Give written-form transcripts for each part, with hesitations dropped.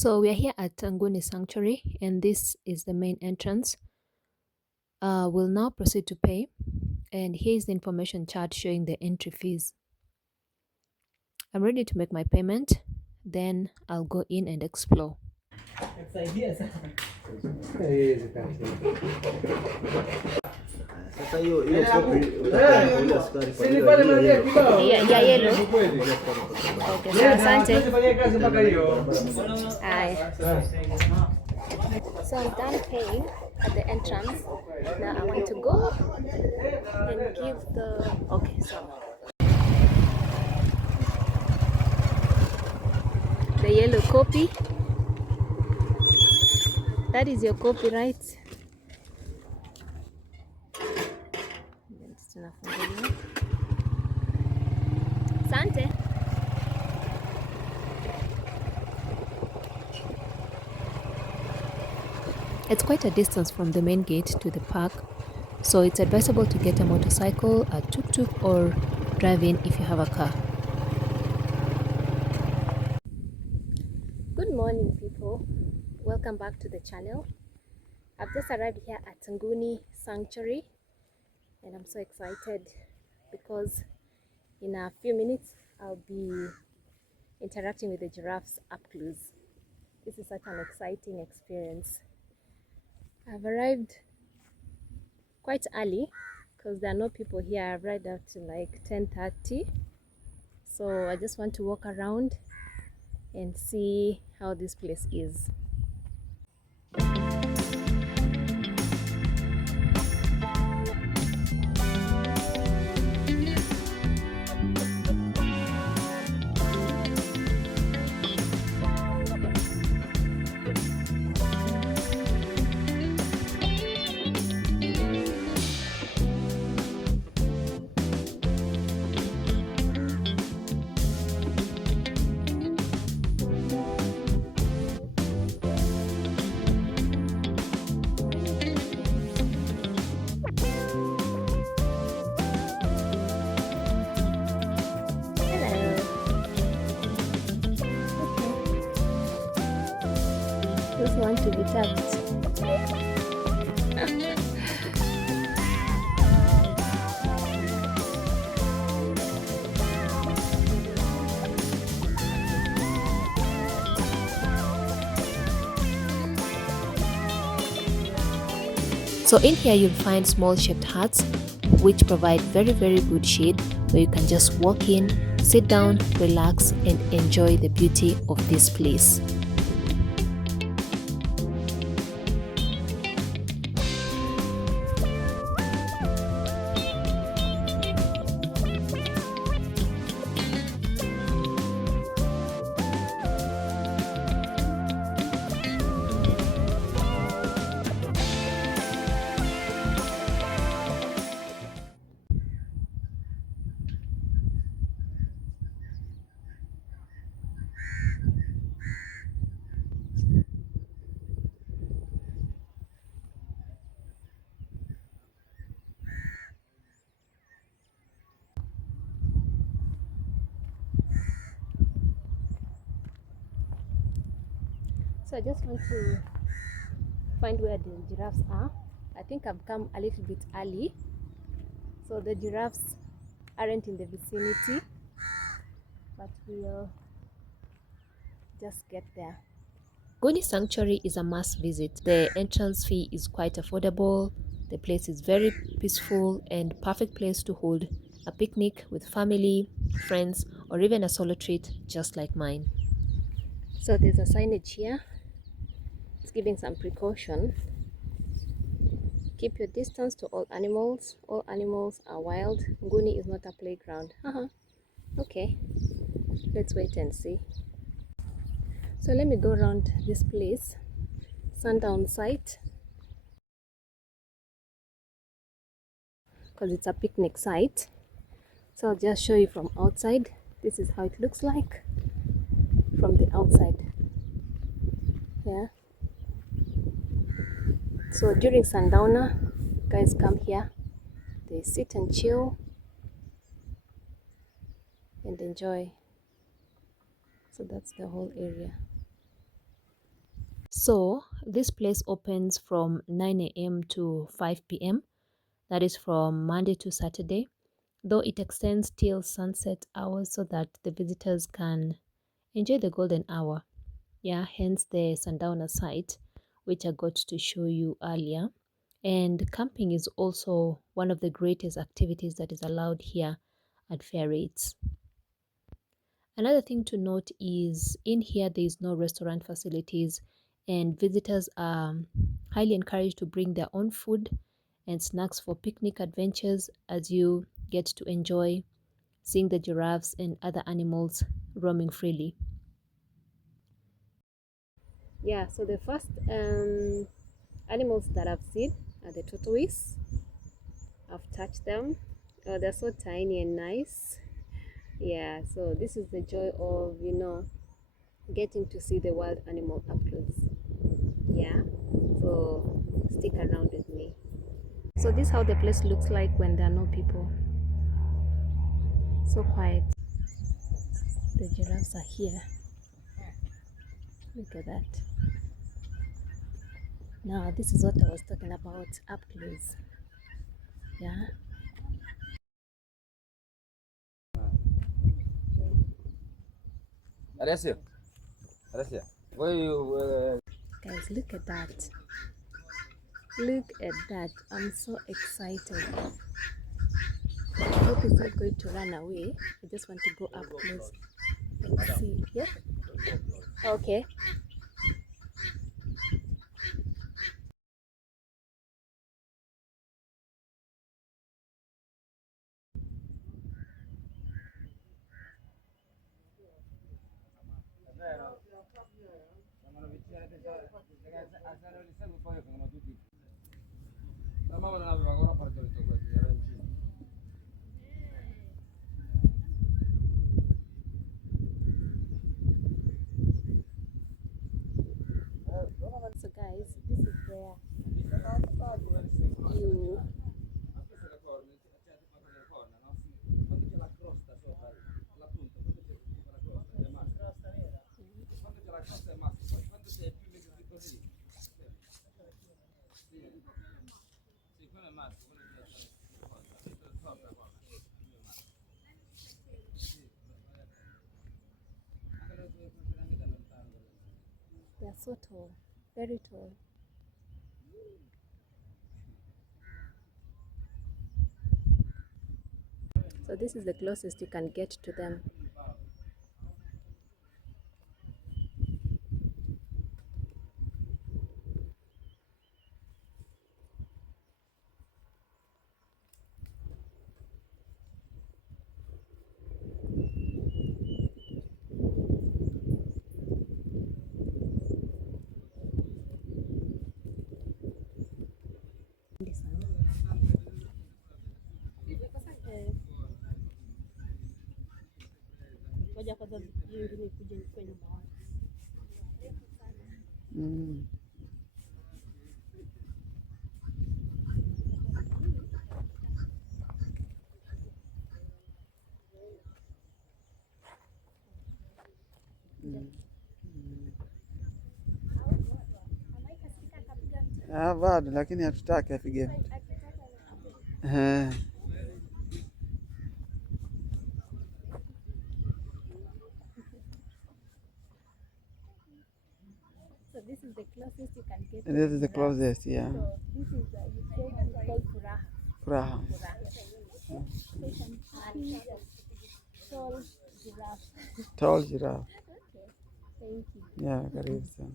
So we are here at Nguuni Sanctuary, and this is the main entrance. We'll now proceed to pay, and here's the information chart showing the entry fees. I'm ready to make my payment, then I'll go in and explore. Ya yellow. Okay, so asante. Aye. So I'm done paying at the entrance. Now I want to go and give the... Okay, so the yellow copy. That is your copyright. Asante. It's quite a distance from the main gate to the park, so it's advisable to get a motorcycle, a tuk-tuk, or drive in if you have a car. Good morning, people. Welcome back to the channel. I've just arrived here at Nguuni Sanctuary, and I'm so excited because in a few minutes I'll be interacting with the giraffes up close. This is such an exciting experience. I've arrived quite early because there are no people here. I arrived at like 10:30, so I just want to walk around and see how this place is. Just want to be tapped. So in here you'll find small shaped huts which provide very good shade, where you can just walk in, sit down, relax, and enjoy the beauty of this place. So I just want to find where the giraffes are. I think I've come a little bit early, so the giraffes aren't in the vicinity, but we'll just get there. Nguuni Sanctuary is a must visit. The entrance fee is quite affordable. The place is very peaceful and perfect place to hold a picnic with family, friends, or even a solo treat just like mine. So there's a signage here. It's giving some precaution. Keep your distance to all animals. All animals are wild. Nguuni is not a playground. Okay, let's wait and see. So let me go around this place. Sundown site, because it's a picnic site. So I'll just show you from outside. This is how it looks like from the outside. Yeah. So during sundowner, guys come here. They sit and chill and enjoy. So that's the whole area. So this place opens from 9 a.m. to 5 p.m. That is from Monday to Saturday, though it extends till sunset hours so that the visitors can enjoy the golden hour. Yeah, hence the sundowner site, which I got to show you earlier. And camping is also one of the greatest activities that is allowed here at Fair Rates. Another thing to note is in here there is no restaurant facilities, and visitors are highly encouraged to bring their own food and snacks for picnic adventures as you get to enjoy seeing the giraffes and other animals roaming freely. Yeah, so the first animals that I've seen are the tortoises. I've touched them. Oh, they're so tiny and nice. Yeah, so this is the joy of, getting to see the wild animal up close. Yeah, so stick around with me. So this is how the place looks like when there are no people. So quiet. The giraffes are here. Look at that. Now this is what I was talking about up close. Yeah. Alessia, Guys, look at that. Look at that. I'm so excited. I hope it's not going to run away. I just want to go up close and see. Yeah? Okay. So guys, this is where you they're so tall, very tall. So this is the closest you can get to them. Mm. Bado lakini hatutaki afige mtu. So this is the closest you can get. This is the closest, yeah. So this is you say it's called Furaha. Furaha. So you can see tall giraffe. Tall giraffe. Okay, thank you. Yeah, karibu sana.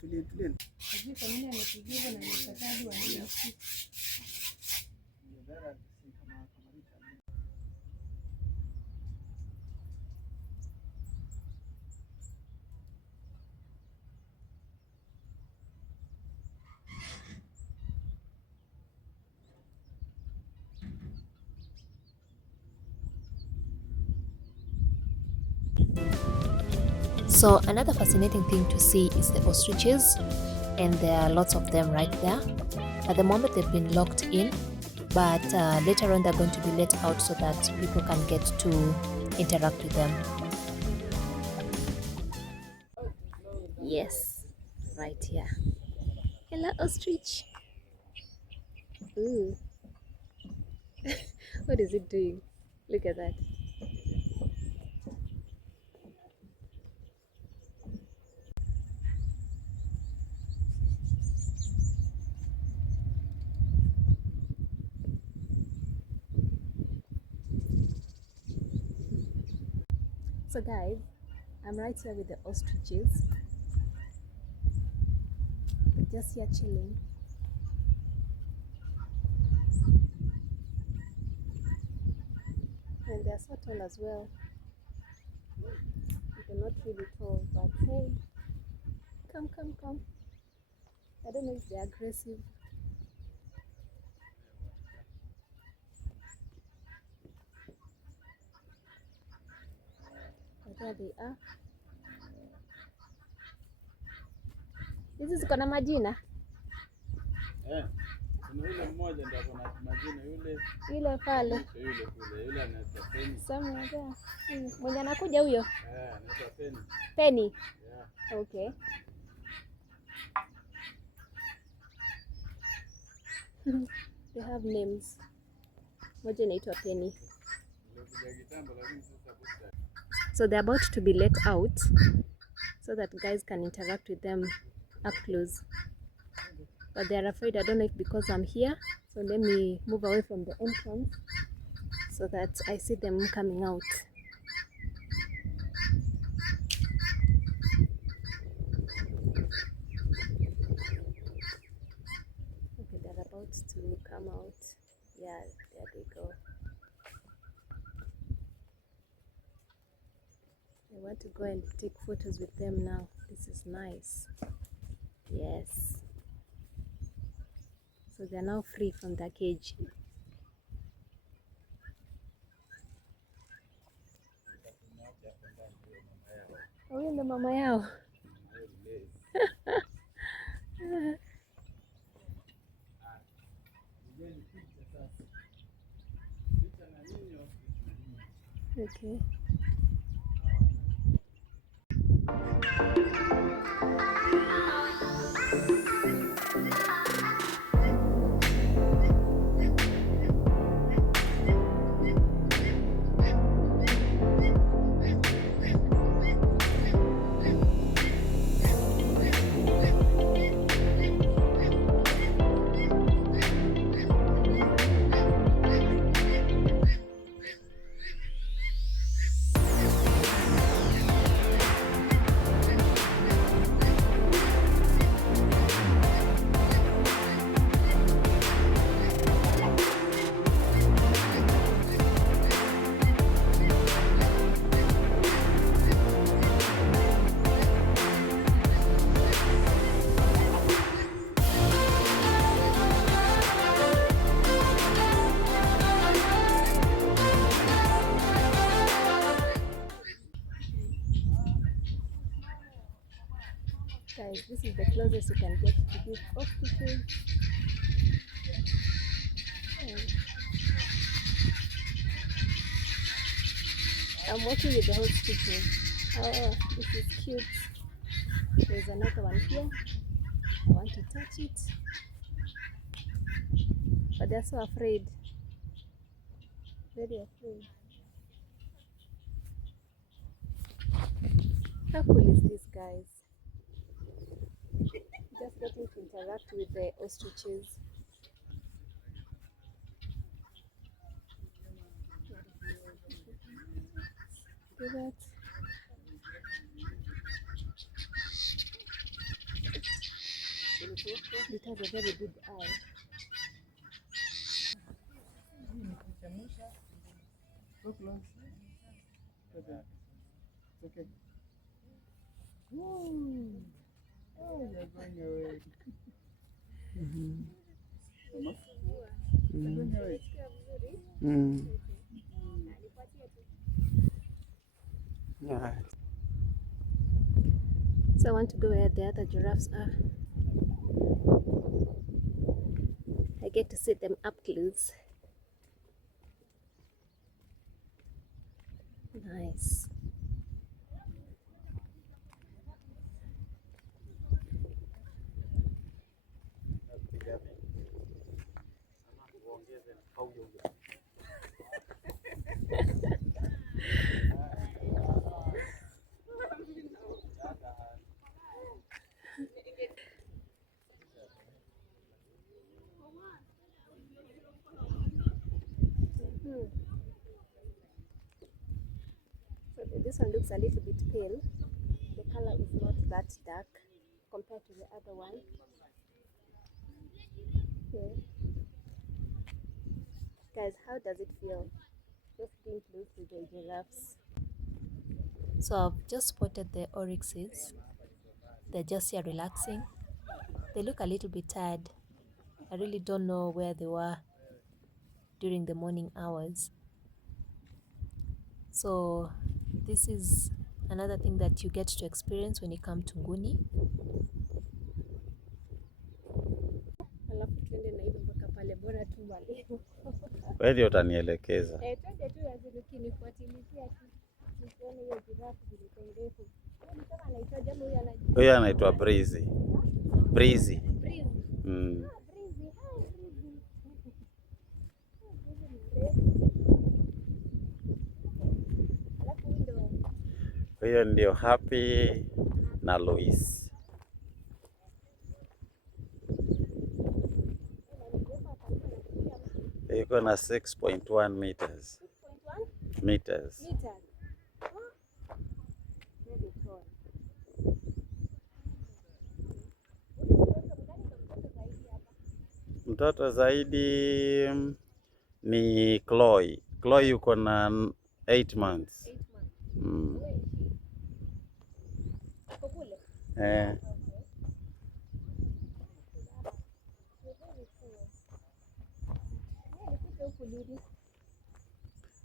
Tulie. So another fascinating thing to see is the ostriches, and there are lots of them right there. At the moment they've been locked in, but later on they're going to be let out so that people can get to interact with them. Yes, right here. Hello, ostrich. Ooh. What is it doing? Look at that. So guys, I'm right here with the ostriches. They're just here chilling. And they're so tall as well. They're not really tall, but hey, come, come, come. I don't know if they're aggressive. But there they are. Hizi ziko na majina? Kuna yule mmoja ndio ana majina, Yule pale. Yule kule, yule anaitwa Penny. Somewhere there. Mwenye anakuja huyo? Anaitwa Penny. Penny? Yeah. Okay. They have names. Moja inaitwa Penny. So they're about to be let out so that guys can interact with them up close. But they're afraid. I don't know if because I'm here. So let me move away from the entrance so that I see them coming out. Okay, they're about to come out. Yeah, there they go. I want to go and take photos with them now. This is nice. Yes. So they're now free from the cage. Huyu ndo mama yao. Okay. Guys, this is the closest you can get to these ostriches. I'm walking with the ostriches. Oh, this is cute. There's another one here. I want to touch it. But they're so afraid. Very afraid. How cool is this, guys? Just getting to interact with the ostriches. Do that. It has a very big eye. So close. Okay. Woo. Oh, you're going away. You're going away. Yeah. So I want to go where the other giraffes are. I get to see them up close. Nice. So this one looks a little bit pale. The color is not that dark compared to the other one. Okay. Guys, how does it feel? Just being close to the giraffes. So I've just spotted the oryxes. They're just here relaxing. They look a little bit tired. I really don't know where they were during the morning hours. So this is another thing that you get to experience when you come to Nguuni. Wewe ndio utanielekeza. Twende tu ukinifuatilizia tuone hiyo giraffe zilizo ndefu. Huyo anaitwa Breezy. Breezy. Huyo ndio Happy na Lois. Iko na 6.1 meters. 6.1 meters. Mtoto zaidi ni Chloe. Chloe yuko na 8 months. 8 months.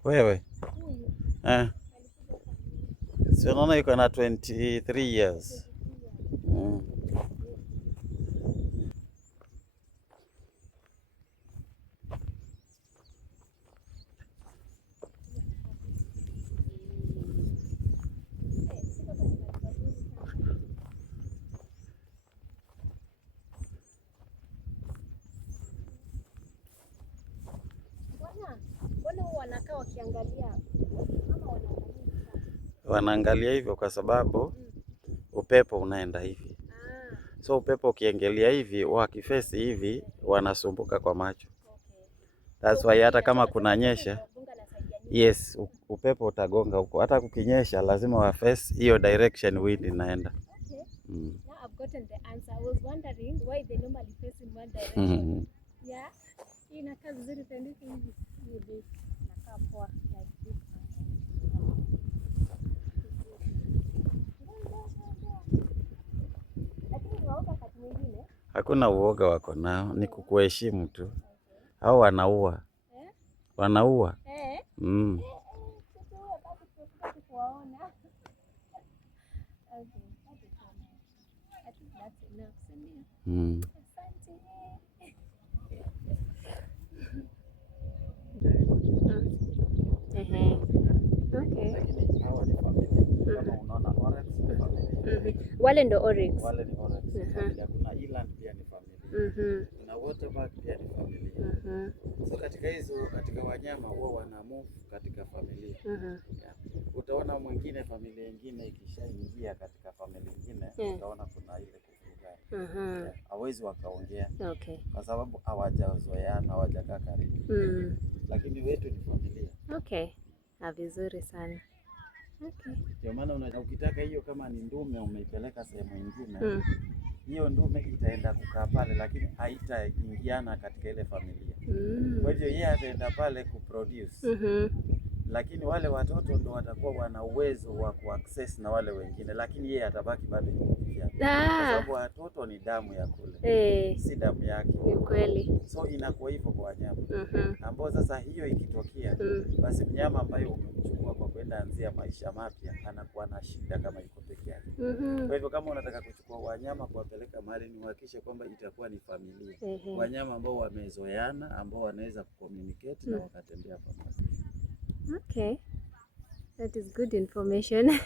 Wewe? Si unaona yuko na 23 years. Wanakaa wakiangalia ama wanaangalia hivyo kwa sababu upepo unaenda hivi. So upepo ukiangalia hivi, wakifesi hivi, wanasumbuka kwa macho. That's why hata kama kunanyesha, yes, upepo utagonga huko. Hata kukinyesha lazima waface hiyo direction wind inaenda. Now I've gotten the answer. I was wondering why they normally face in one direction. Yeah. Inakaa vizuri tena hivi. Inakaa poa like this. Hakuna uoga wako nao, ni kukuheshimu tu. Hao wanaua. Wanaua. Wale ndo oryx. Wale ni oryx. Kuna eland pia ni familia. Na waterback pia ni familia. So katika wanyama huwa wana move katika familia. Utaona mwingine familia nyingine ikishaingia katika familia nyingine, utaona kuna ile kufugana. Hawezi wakaongea. Kwa sababu hawajazoeana, hawajakaa karibu. Lakini wetu ni familia. Na vizuri sana. Ndio maana ukitaka hiyo kama ni ndume umeipeleka sehemu nyingine, hiyo ndume itaenda kukaa pale lakini haitaingiana katika ile familia. Kwa hivyo yeye ataenda pale kuproduce. Lakini wale watoto ndo watakuwa wana uwezo wa kuaccess na wale wengine, lakini yeye atabaki bado yuko yake. Kwa sababu watoto ni damu ya kule. Si damu yake. Ni kweli. So inakuwa hivyo kwa wanyama. Ambao sasa hiyo ikitokea, basi mnyama ambaye umemchukua kwa kwenda anzia maisha mapya anakuwa na shida kama yuko peke yake. Kwa hivyo kama unataka kuchukua wanyama kuwapeleka mahali, ni uhakikishe kwamba itakuwa ni familia. Wanyama ambao wamezoeana, ambao wanaweza kucommunicate na wakatembea pamoja. That is good information.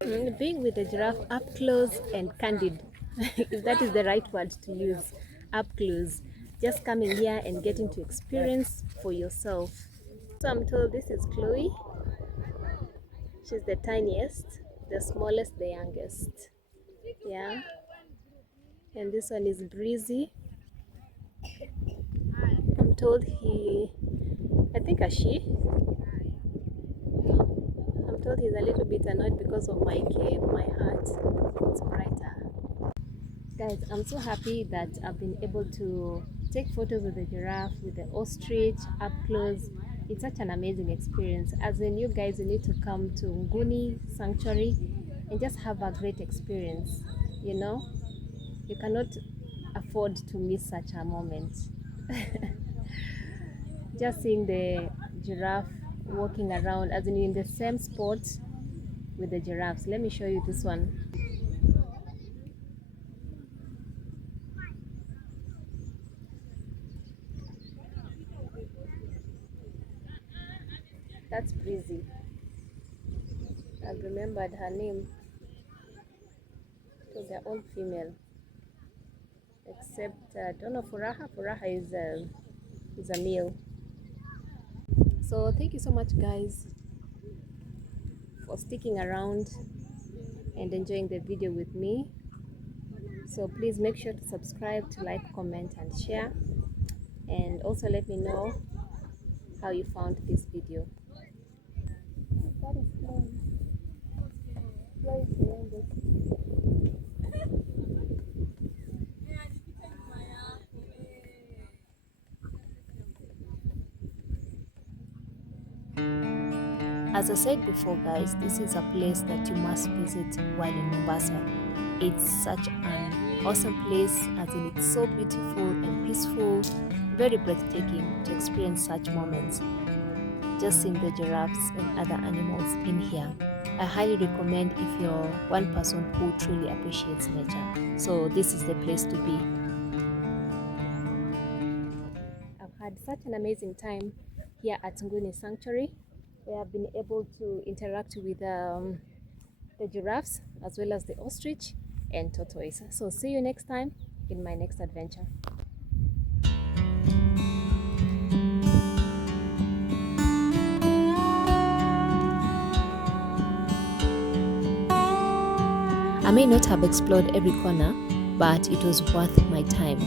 Being with the giraffe up close and candid, if that is the right word to use, up close. Just coming here and getting to experience for yourself. So I'm told this is Chloe. She's the tiniest, the smallest, the youngest. Yeah. And this one is Breezy. I'm told I think a she. I'm told he's a little bit annoyed because of my cave, my heart. It's brighter. Guys, I'm so happy that I've been able to take photos with the giraffe, with the ostrich up close. It's such an amazing experience. As in, you guys, you need to come to Nguuni Sanctuary and just have a great experience. You know, you cannot afford to miss such a moment. Just seeing the giraffe walking around, as in the same spot with the giraffes. Let me show you this one. That's Breezy. I've remembered her name. So they're all female, except I don't know, Furaha. Furaha is a male. So thank you so much, guys, for sticking around and enjoying the video with me. So please make sure to subscribe, to like, comment and share, and also let me know how you found this video. That is Chloe. Chloe is the youngest. As I said before, guys, this is a place that you must visit while in Mombasa. It's such an awesome place, as in it's so beautiful and peaceful, very breathtaking to experience such moments. Just seeing the giraffes and other animals in here. I highly recommend if you're one person who truly appreciates nature. So this is the place to be. I've had such an amazing time here at Nguuni Sanctuary. We have been able to interact with the giraffes as well as the ostrich and tortoise. So see you next time in my next adventure. I may not have explored every corner, but it was worth my time.